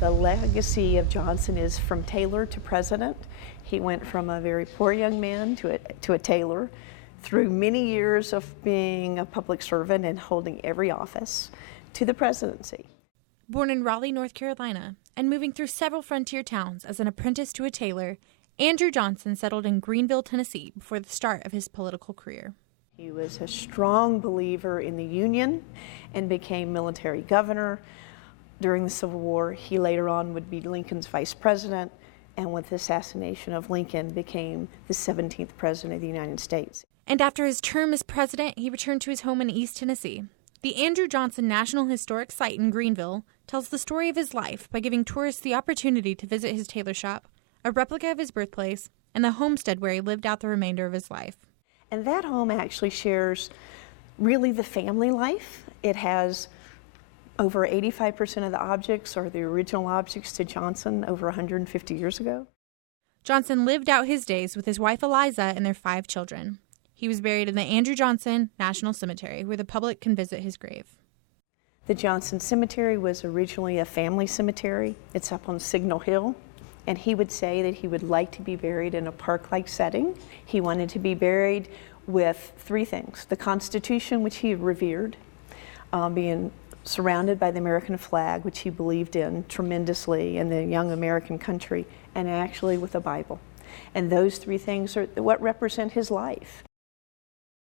The legacy of Johnson is from tailor to president. He went from a very poor young man to a tailor through many years of being a public servant and holding every office to the presidency. Born in Raleigh, North Carolina, and moving through several frontier towns as an apprentice to a tailor, Andrew Johnson settled in Greenville, Tennessee before the start of his political career. He was a strong believer in the Union and became military governor. During the Civil War, he later on would be Lincoln's vice president, and with the assassination of Lincoln, became the 17th president of the United States. And after his term as president, he returned to his home in East Tennessee. The Andrew Johnson National Historic Site in Greenville tells the story of his life by giving tourists the opportunity to visit his tailor shop, a replica of his birthplace, and the homestead where he lived out the remainder of his life. And that home actually shares really the family life. It has over 85% of the objects are the original objects to Johnson over 150 years ago. Johnson lived out his days with his wife Eliza and their 5 children. He was buried in the Andrew Johnson National Cemetery, where the public can visit his grave. The Johnson Cemetery was originally a family cemetery. It's up on Signal Hill, and he would say that he would like to be buried in a park-like setting. He wanted to be buried with 3 things: the Constitution, which he revered, being surrounded by the American flag, which he believed in tremendously, in the young American country, and actually with the Bible. And those 3 things are what represent his life.